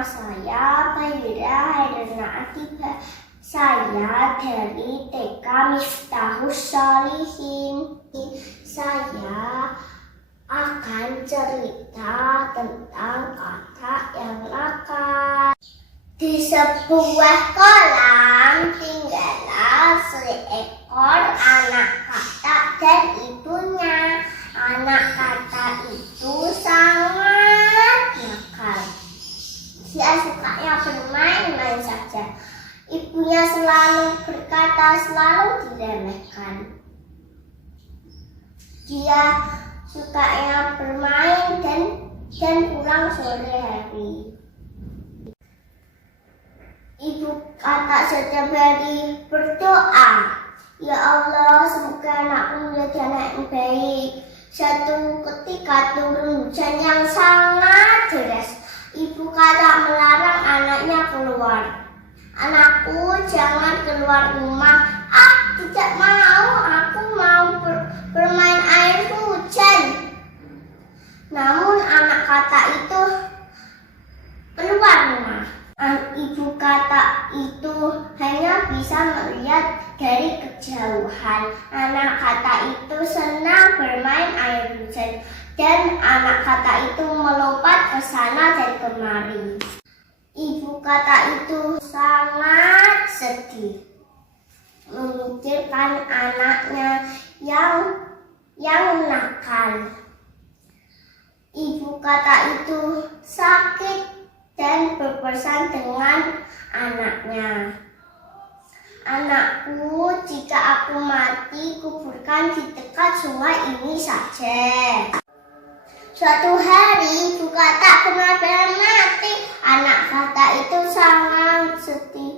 Nama saya Fahira Hairana Atiba. Saya dari TK Miftahus Sholihin. Saya akan cerita tentang kata yang nakal. Di sebuah kolam tinggallah seekor anak kata dan ibunya. Anak kata itu sangat nakal. Dia sukanya bermain-main saja. Ibunya selalu berkata, selalu diremehkan. Dia sukanya bermain dan pulang sore hari. Ibu kata setiap hari berdoa, ya Allah, semoga anakku menjadi anak yang baik. Suatu ketika turun hujan yang sangat deras. Ibu kata melarang anaknya keluar. Anakku, jangan keluar rumah. Tidak mau, aku mau bermain air hujan. Namun anak kata itu keluar rumah. Ibu kata itu hanya bisa melihat dari kejauhan. Anak kata itu senang bermain air hujan dan anak kata itu melompat ke sana dan kemari. Ibu kata itu sangat sedih memikirkan anaknya yang nakal. Ibu kata itu sakit dan berpesan dengan anaknya, anakku, jika aku mati, kuburkan di dekat sungai ini saja. Suatu hari ibu kata benar-benar mati. Anak kata itu sangat sedih.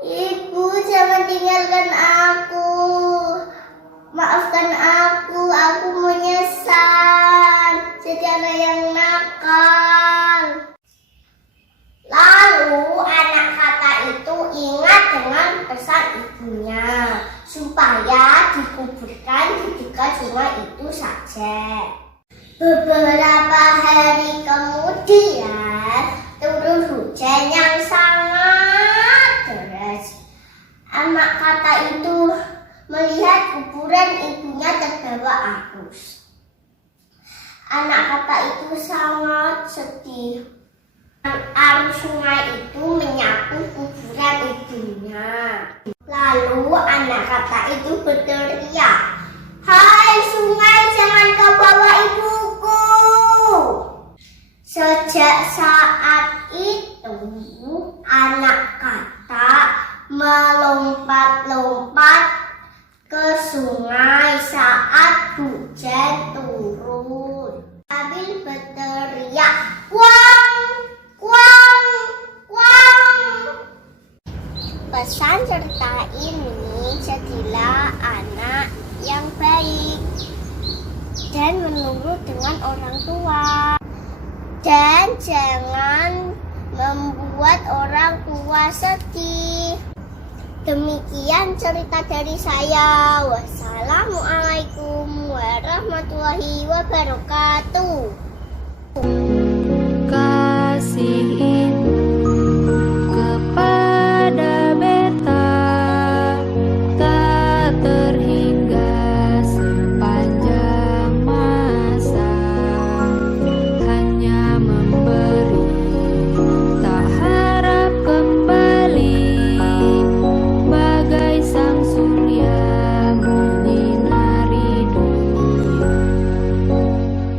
Ibu, jangan tinggalkan aku. Maafkan aku menyesal jadi anak yang nakal. Lalu anak kata itu ingat dengan pesan ibunya supaya dikuburkan di dekat sungai itu saja. Beberapa hari kemudian turun hujan yang sangat deras. Anak kata itu melihat kuburan ibunya terbawa arus. Anak kata itu sangat sedih. Arus sungai itu menyapu kuburan ibunya. Lalu anak kata itu berteriak, "Hai sungai, jangan kau bawa ibuku!" Sejak saat itu, anak kata melompat-lompat ke sungai saat hujan turun. Sambil berteriak, "Kuang, kuang, kuang!" Pesan cerita ini, jadilah anak yang baik dan menurut dengan orang tua. Dan jangan membuat orang tua sedih. Demikian cerita dari saya. Wassalamualaikum warahmatullahi wabarakatuh.